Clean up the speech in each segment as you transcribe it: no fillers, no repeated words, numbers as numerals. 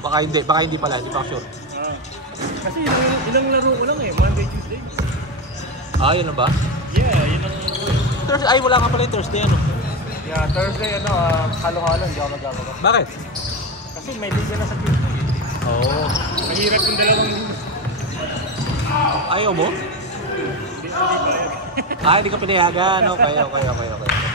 baka hindi pala, hindi pa sure. Kasi ilang laro ko lang eh, Monday, Tuesday. Yun na ba? Yeah, yun ang Thursday, ay wala ka pala yung Thursday ano? Yeah, Thursday halo-halo, hindi ako magagawa. Bakit? Kasi may liga na sa Tuesday. Oo. Mahirap yung dalawang Ayaw mo? Hindi ka pinayagan. Okay.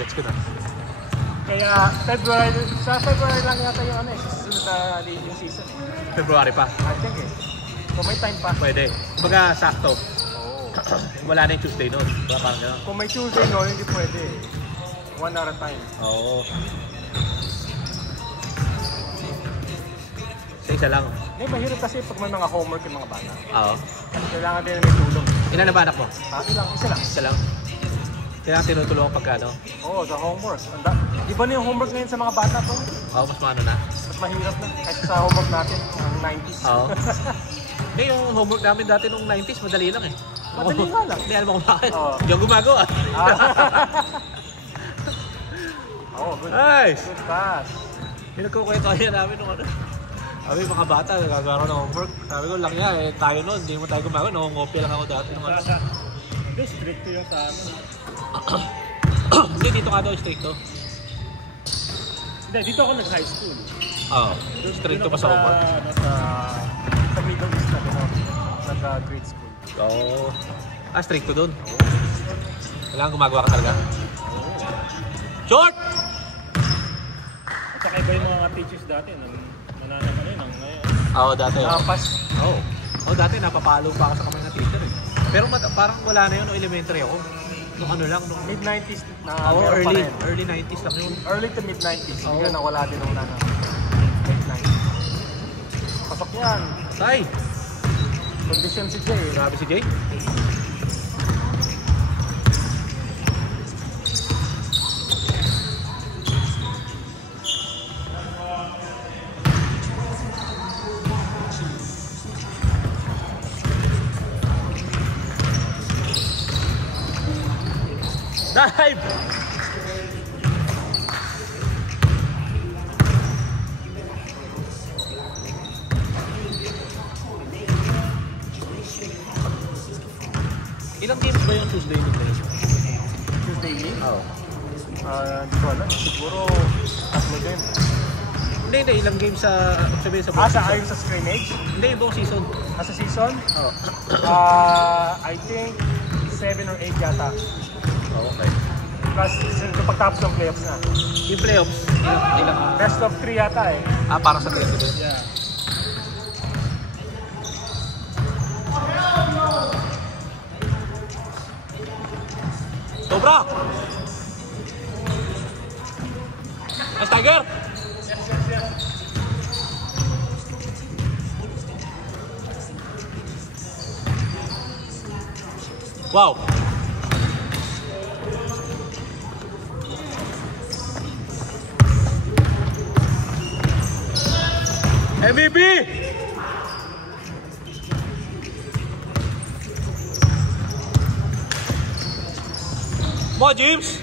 Gets ko na. Kaya sa February lang yata yung susunod na yung season eh. February pa? I think eh. Kung may time pa. Pwede. Kumbaga sakto. Wala na yung Tuesday noon. Parang gano'n. Kung may Tuesday noon, hindi pwede. One at a time. Oo. Isa lang. Mahirap kasi pag may mga homework yung mga bata. Oo. Kasi kailangan din may tulong. Ilan na ba anak mo? Isa lang. Isa lang. Kailangan tinutulungan pagkano? Oo, sa homework. Iba na yung homework ngayon sa mga bata to. Oo, mas maano na. Mas mahirap na. Kasi sa homework natin, ng 90s. Oo. Hindi, yung homework namin dati nung 90s, madali lang eh. Madali nga lang. Hindi alam mo kung bakit. Hindi Oo. ako gumagawa. Good. Nice! Good pass. Yung nagkukwento namin nung ano. Sabi mga bata, nagagawa ng homework. Sabi ko lang yan, tayo noon, hindi mo tayo gumagawa. Nangungopia lang ako dati nung ano. Hindi, strict yung sa amin. Hindi, dito ka daw stricto. Hindi, dito ako nag-high school. Oo. Stricto pa sa homework. Sa Middle East na doon. Nag-grade school. Oo. Stricto doon? Oo. Kailangan gumagawa ka talaga? Short! At saka iba yung mga teachers dati. Nananaman yun ngayon. Oo, dati. Nakapas. Oo, dati napapalo pa ako sa kamay ng teacher eh. Pero parang wala na yun nung elementary ako. Nung ano lang, nung mid-90s na early 90s lang yun. Early to mid-90s. Hindi ka nawala din nung late 90s. Pasok yan. Tay! Condition si Jay. Grabe si Jay. Dive! Ilang games ba yung Tuesday nito? Tuesday game? Oo. Hindi ko alam. Siguro 3 din. Hindi. Ilang games sa sabihin sa sa ayon sa scrimmage? Hindi, yung buong season. Sa season? Oo. I think 7 or 8 yata. Okay. Plus, pagtapos ng playoffs na. Yung playoffs, ilang Best of 3 yata eh. para sa playoffs din? Yeah. Sobra! Nice, Tiger! Wow! MVP! Mo, James!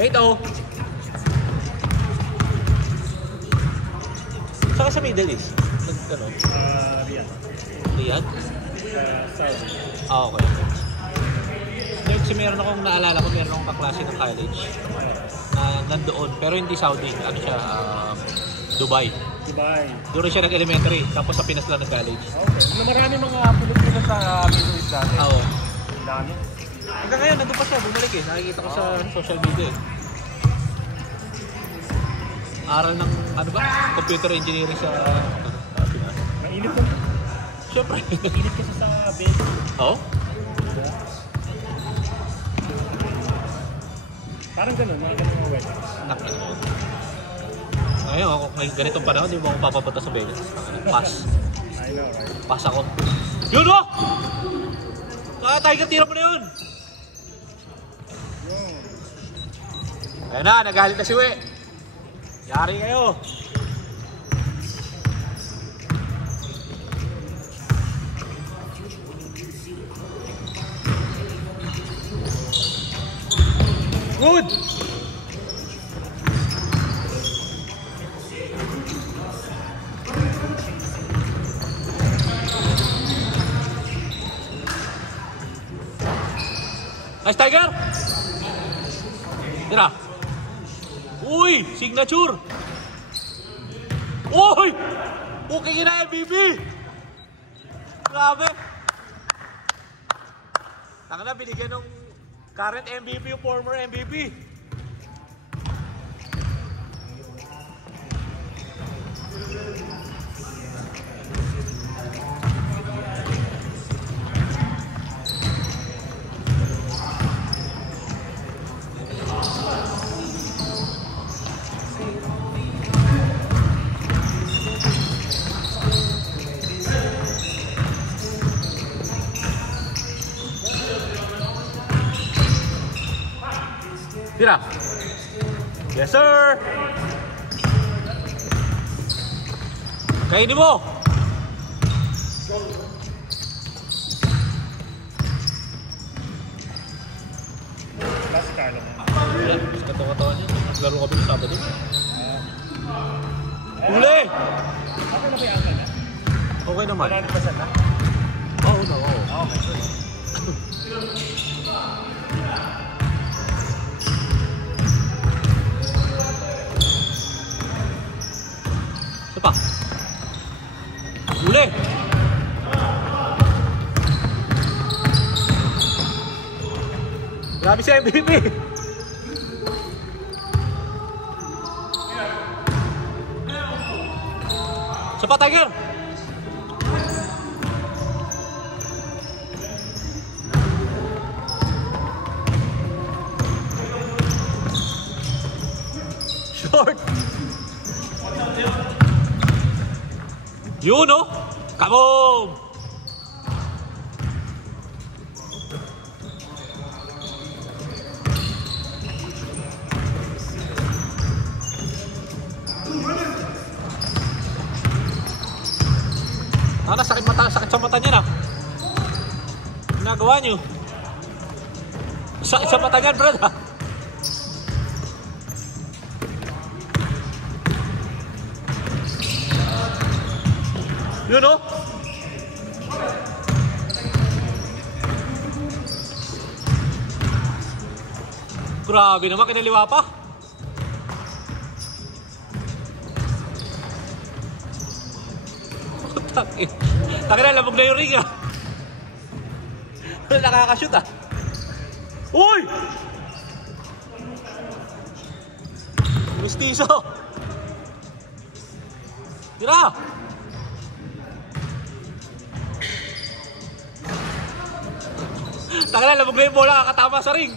Ito. Saka sa Middle East? Ano? Riyadh. Riyadh? Saudi. Okay. Kasi meron akong naalala ko, meron akong kaklase ng college na nandoon, pero hindi Saudi. Ano siya? Dubai. Doon rin siya nag-elementary, tapos sa Pinas lang nag-college. Okay. Marami mga Pilipino sa Middle East dati. Oo. Dami. Hanggang ngayon, nandun pa siya, bumalik eh. Nakikita ko sa social media eh. Aral ng, ano ba? Computer engineering sa Pinas. Mainit po. Siyempre. Mainit kasi sa bed. Oo? Parang ganun, mga ganun yung weather. Ngayon, ako ganitong panahon, hindi mo akong papapunta sa Vegas. Pass. I know, right? Pass ako. Yun o! Tiger, tira mo na yun! Ayun na, nagalit na si We. Yari kayo. Good! Nice, Tiger! Tira! Uy! Signature! Uy! Okay na MVP! Grabe! Taka na, binigyan ng current MVP yung former MVP. Tira. Yes, sir. Kainin mo. Kasi kala mo. Katawa-tawa niya. Naglaro kami ng Sabado. Uli! Okay na ba yung angka na? Okay naman. 100% na? Oo, no. Oo, my God. Isa pa. Uli! Grabe si MVP! Isa pa, Tiger! Short! Yun, no? Come on! Sana sakit sa mata niya na. Ginagawa niyo. Sakit sa mata niyan, brad, ha? Yun, no? Grabe naman, kinaliwa pa. Takin na, labog na yung ring, ah. Nakakashoot, ah. Uy! Mistiso! Tira! Takin na, labog na yung bola, kakatama sa ring.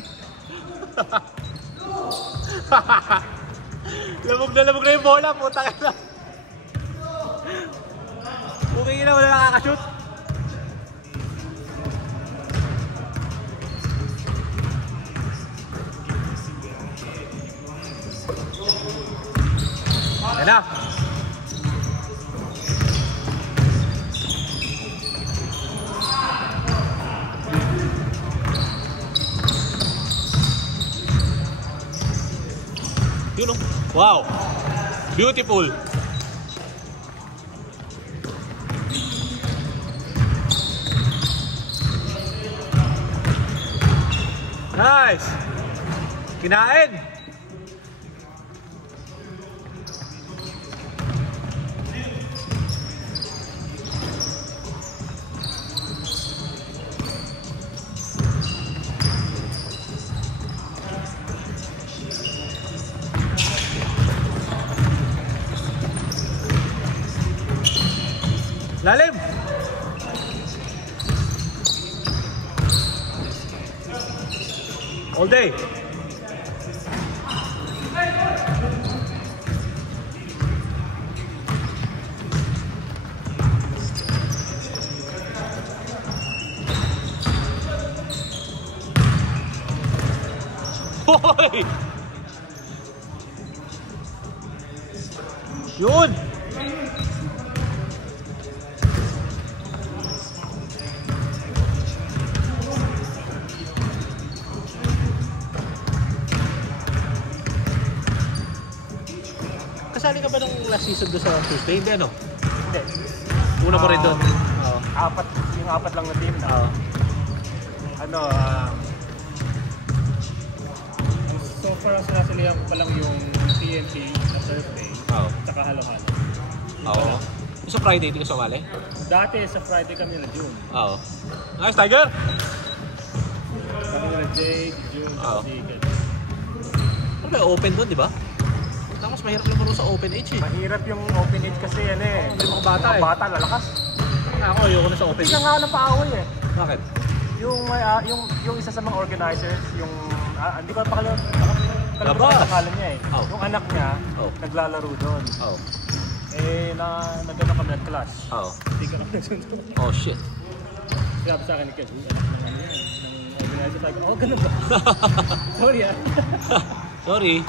Labog na yung bola, puta ka na. Okay na, wala nakakashoot. Ayan na. Yun, oh. Wow. Beautiful. Nice. Kinain. Lalim. All day. Hoy! Yun! Sumali ka ba nung last season doon sa Tuesday? Hindi, ano? Hindi. Una mo rin doon. Oo. Yung apat lang na team na. Oo. Ano, so far ang sinasalihan ko pa lang yung TNT na Thursday. Oo. Tsaka halo-halo. Oo. Sa Friday, hindi ka sumali? Dati sa Friday kami na June. Oo. Nice, Tiger! Kami na Jade, June, Oo. Deacon. Ano ba, open doon, di ba? Mas mahirap lumaro sa open age eh. Mahirap yung open age kasi yan eh. Yung mga bata eh. Mga bata, lalakas. Ako, ayoko na sa open Hindi age. nga ako napaaway eh. Bakit? Yung isa sa mga organizers, yung hindi ko pa Labas. kalimutan sa niya eh. Oh. Yung anak niya, Oh. naglalaro doon. Oo. Nagano kami ng class. Oo. Hindi ka kami nasundo. Oh, shit. Sabi sa akin ni Kev, ng organizer. Sabi ko, ganun ba? Sorry ah. Sorry.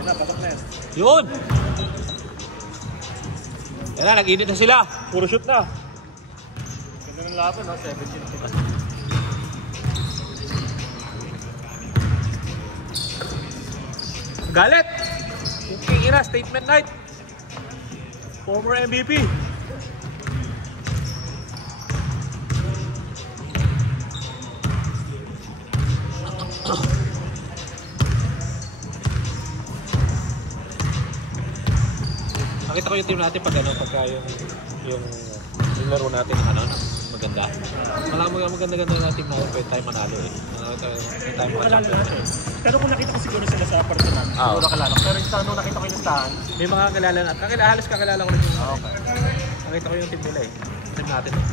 Yan na, pasok na yan. Yun! Yan na, nag-init na sila. Puro shoot na. Ganda ng laban, no? 17. Galit! Yung ina, statement night. Former MVP. Nakita ko yung team natin pag ano, pagka yung laro natin ano, maganda. Wala mo maganda-ganda yung team natin, pwede tayo manalo eh. Pwede tayo maka-champion. Pero kung nakita ko siguro sila sa personal, siguro kalala. Pero yung sa nakita ko yung listahan, may mga kakilala na, halos kakilala ko rin yung okay. Nakita ko yung team nila eh. Team natin eh.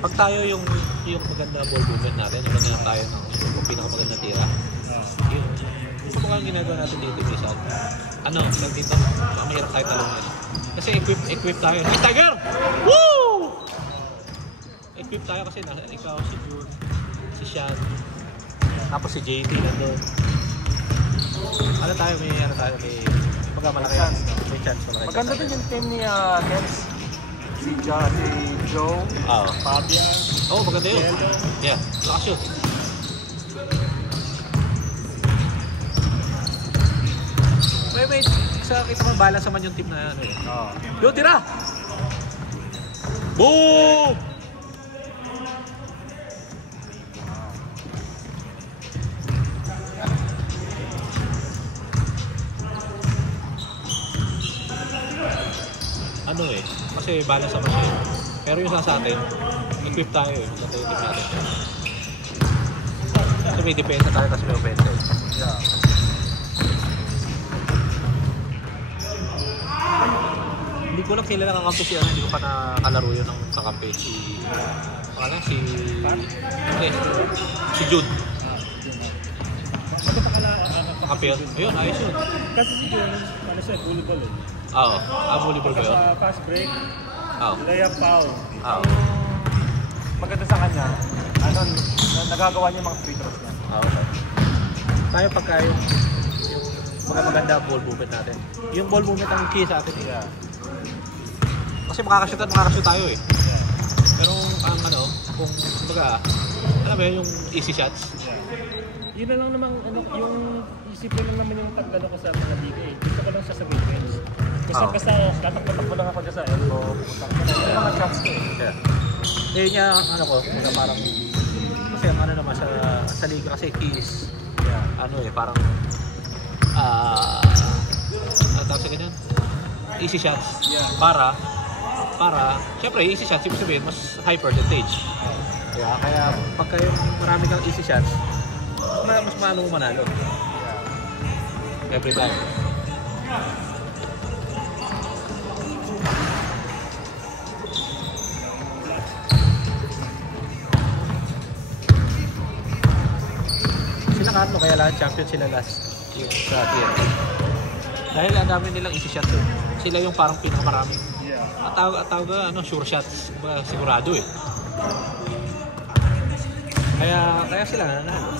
Pag tayo yung maganda ball movement natin, yung maganda tayo ng pinakamaganda tira. Yung gusto ko nga ginagawa natin dito minsan. Ano, lang dito, mahirap tayo talungin. Kasi equip tayo. Hey, Tiger! Woo! Equip tayo kasi ikaw, si June, si Sean, tapos si JT nandun. Ano tayo, may pagkamalaki yan. May chance malaki. Maganda din yung team ni Nels. Si Joe, Fabian. Oo, maganda yun. Yeah, lakas yun. May isa kita mo balance naman yung team na ano eh. Yo, tira! Boom! Ano eh, kasi balance naman siya. Pero yung sa atin, equip tayo eh. Maganda yung team natin. Kasi may depensa tayo kasi may offense. Yeah. Hindi ko lang kilala ng kakampi si ano, hindi ko pa nakalaro yun ng kakampi si Jude. Maganda ka na Kakampi yun. Ayun, ayos yun. kasi si Joe, ano siya, volleyball eh. Oo. Volleyball ba yun? Sa fast break, Oo. layup foul. Oo. Maganda sa kanya, nagagawa niya yung mga free throws niya. Okay. Tayo pagka yung maganda ball movement natin. Yung ball movement ang key sa atin eh. Yeah. Kasi makakashoot tayo eh. Yeah. Pero ang ano, kung baga, alam mo yung easy shots. Yeah. Yun na lang naman, yung isipin lang naman yung tatlo ko sa mga liga eh. Gusto ko lang siya sa mid-range. Basta tatakbo lang ako dyan sa elbow. Yun ang mga shots ko eh. Yeah. Yun niya, ano ko, parang, kasi ang ano naman sa liga kasi keys, ano eh, parang, ano tawag sa ganyan? Easy shots. Yeah. Para, syempre easy shots, ibig sabihin, mas high percentage. Kaya pagka yung marami kang easy shots, mas maano mo manalo. Every time. Sila Carlo, kaya lahat champion sila last yung sa TNT. Dahil ang dami nilang easy shots eh. Sila yung parang pinakamarami. Yeah. At tawag sure shots. Sigurado eh. Kaya sila nanalo.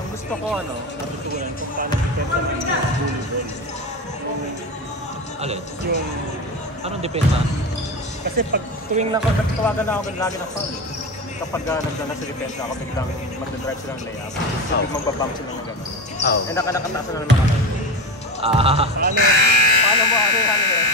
Ang gusto ko natutunan kung paano depensa ng volleyball. Alin? Yung, Anong depensa? kasi pag tuwing lang ko nagtawagan na ako lagi ng foul. kapag nagdala sa depensa ako, biglang magdadrive sila ng layup. So, magbabump sila ng gano'n. Eh, nakataas na naman ako. Ah. Paano mo? Ano yan?